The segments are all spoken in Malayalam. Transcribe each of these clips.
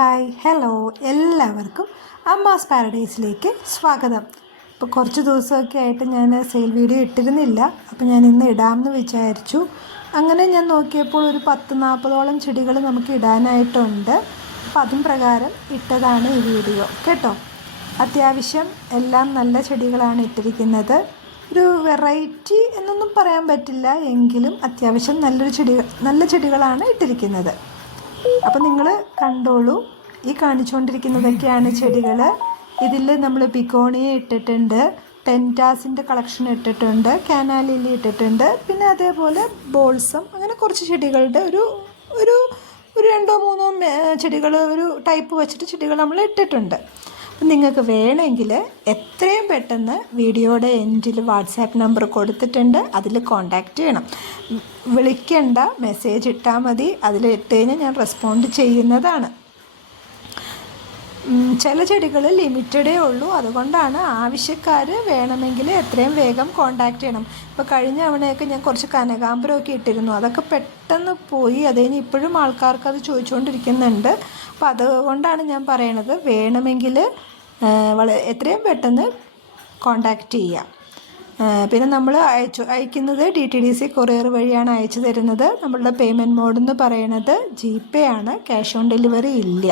ഹായ് ഹലോ എല്ലാവർക്കും അമ്മാസ് പാരഡൈസിലേക്ക് സ്വാഗതം. ഇപ്പോൾ കുറച്ച് ദിവസമൊക്കെ ആയിട്ട് ഞാൻ സെയിൽ വീഡിയോ ഇട്ടിരുന്നില്ല. അപ്പോൾ ഞാൻ ഇന്ന് ഇടാമെന്ന് വിചാരിച്ചു. അങ്ങനെ ഞാൻ നോക്കിയപ്പോൾ ഒരു 10-40ഓളം ചെടികൾ നമുക്ക് ഇടാനായിട്ടുണ്ട്. അപ്പോൾ അതും പ്രകാരം ഇട്ടതാണ് ഈ വീഡിയോ കേട്ടോ. അത്യാവശ്യം എല്ലാം നല്ല ചെടികളാണ് ഇട്ടിരിക്കുന്നത്. ഒരു വെറൈറ്റി എന്നൊന്നും പറയാൻ പറ്റില്ല, എങ്കിലും അത്യാവശ്യം നല്ല ചെടികളാണ് ഇട്ടിരിക്കുന്നത്. അപ്പോൾ നിങ്ങൾ കണ്ടോളൂ. ഈ കാണിച്ചുകൊണ്ടിരിക്കുന്നതൊക്കെയാണ് ചെടികൾ. ഇതിൽ നമ്മൾ ബിഗോണിയ ഇട്ടിട്ടുണ്ട്, പെൻറ്റാസിൻ്റെ കളക്ഷൻ ഇട്ടിട്ടുണ്ട്, കാനാലില്ലി ഇട്ടിട്ടുണ്ട്, പിന്നെ അതേപോലെ ബോൾസം, അങ്ങനെ കുറച്ച് ചെടികളുടെ ഒരു 2-3 ചെടികൾ, ഒരു ടൈപ്പ് വെച്ചിട്ട് ചെടികൾ നമ്മൾ ഇട്ടിട്ടുണ്ട്. അപ്പം നിങ്ങൾക്ക് വേണമെങ്കിൽ എത്രയും പെട്ടെന്ന് വീഡിയോയുടെ എൻഡിൽ വാട്സാപ്പ് നമ്പർ കൊടുത്തിട്ടുണ്ട്, അതിൽ കോൺടാക്റ്റ് ചെയ്യണം. വിളിക്കേണ്ട, മെസ്സേജ് ഇട്ടാൽ മതി. അതിൽ ഇട്ട് കഴിഞ്ഞാൽ ഞാൻ റെസ്പോണ്ട് ചെയ്യുന്നതാണ്. ചില ചെടികൾ ലിമിറ്റഡേ ഉള്ളൂ, അതുകൊണ്ടാണ് ആവശ്യക്കാർ വേണമെങ്കിൽ എത്രയും വേഗം കോൺടാക്റ്റ് ചെയ്യണം. ഇപ്പോൾ കഴിഞ്ഞ തവണയൊക്കെ ഞാൻ കുറച്ച് കനകാമ്പരമൊക്കെ ഇട്ടിരുന്നു, അതൊക്കെ പെട്ടെന്ന് പോയി. അത് കഴിഞ്ഞ് ഇപ്പോഴും ആൾക്കാർക്ക് അത് ചോദിച്ചുകൊണ്ടിരിക്കുന്നുണ്ട്. അപ്പോൾ അതുകൊണ്ടാണ് ഞാൻ പറയണത്, വേണമെങ്കിൽ എത്രയും പെട്ടെന്ന് കോൺടാക്റ്റ് ചെയ്യാം. പിന്നെ നമ്മൾ അയക്കുന്നത് DTDC കൊറിയർ വഴിയാണ് അയച്ചു തരുന്നത്. നമ്മളുടെ പേയ്മെൻറ്റ് മോഡ് എന്ന് പറയുന്നത് GPay ആണ്, ക്യാഷ് ഓൺ ഡെലിവറി ഇല്ല.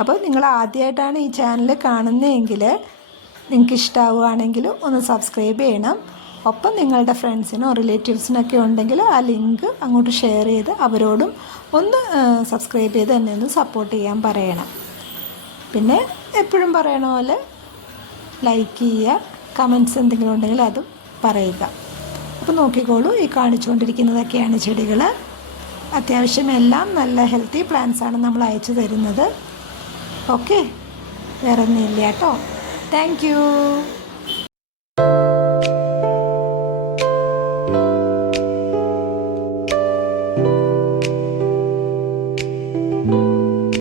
അപ്പോൾ നിങ്ങൾ ആദ്യമായിട്ടാണ് ഈ ചാനൽ കാണുന്നതെങ്കിൽ നിങ്ങൾക്ക് ഇഷ്ടമാവുകയാണെങ്കിൽ ഒന്ന് സബ്സ്ക്രൈബ് ചെയ്യണം. ഒപ്പം നിങ്ങളുടെ ഫ്രണ്ട്സിനോ റിലേറ്റീവ്സിനൊക്കെ ഉണ്ടെങ്കിൽ ആ ലിങ്ക് അങ്ങോട്ട് ഷെയർ ചെയ്ത് അവരോടും ഒന്ന് സബ്സ്ക്രൈബ് ചെയ്ത് എന്നെ ഒന്ന് സപ്പോർട്ട് ചെയ്യാൻ പറയണം. പിന്നെ എപ്പോഴും പറയണ പോലെ ലൈക്ക് ചെയ്യുക, കമൻറ്റ്സ് എന്തെങ്കിലും ഉണ്ടെങ്കിൽ അതും പറയുക. അപ്പോൾ നോക്കിക്കോളൂ, ഈ കാണിച്ചുകൊണ്ടിരിക്കുന്നതൊക്കെയാണ് ചെടികൾ. അത്യാവശ്യം എല്ലാം നല്ല ഹെൽത്തി പ്ലാന്റ്സാണ് നമ്മൾ അയച്ചു തരുന്നത്. ഓക്കെ, വേറെ ഒന്നുമില്ല കേട്ടോ. Thank you.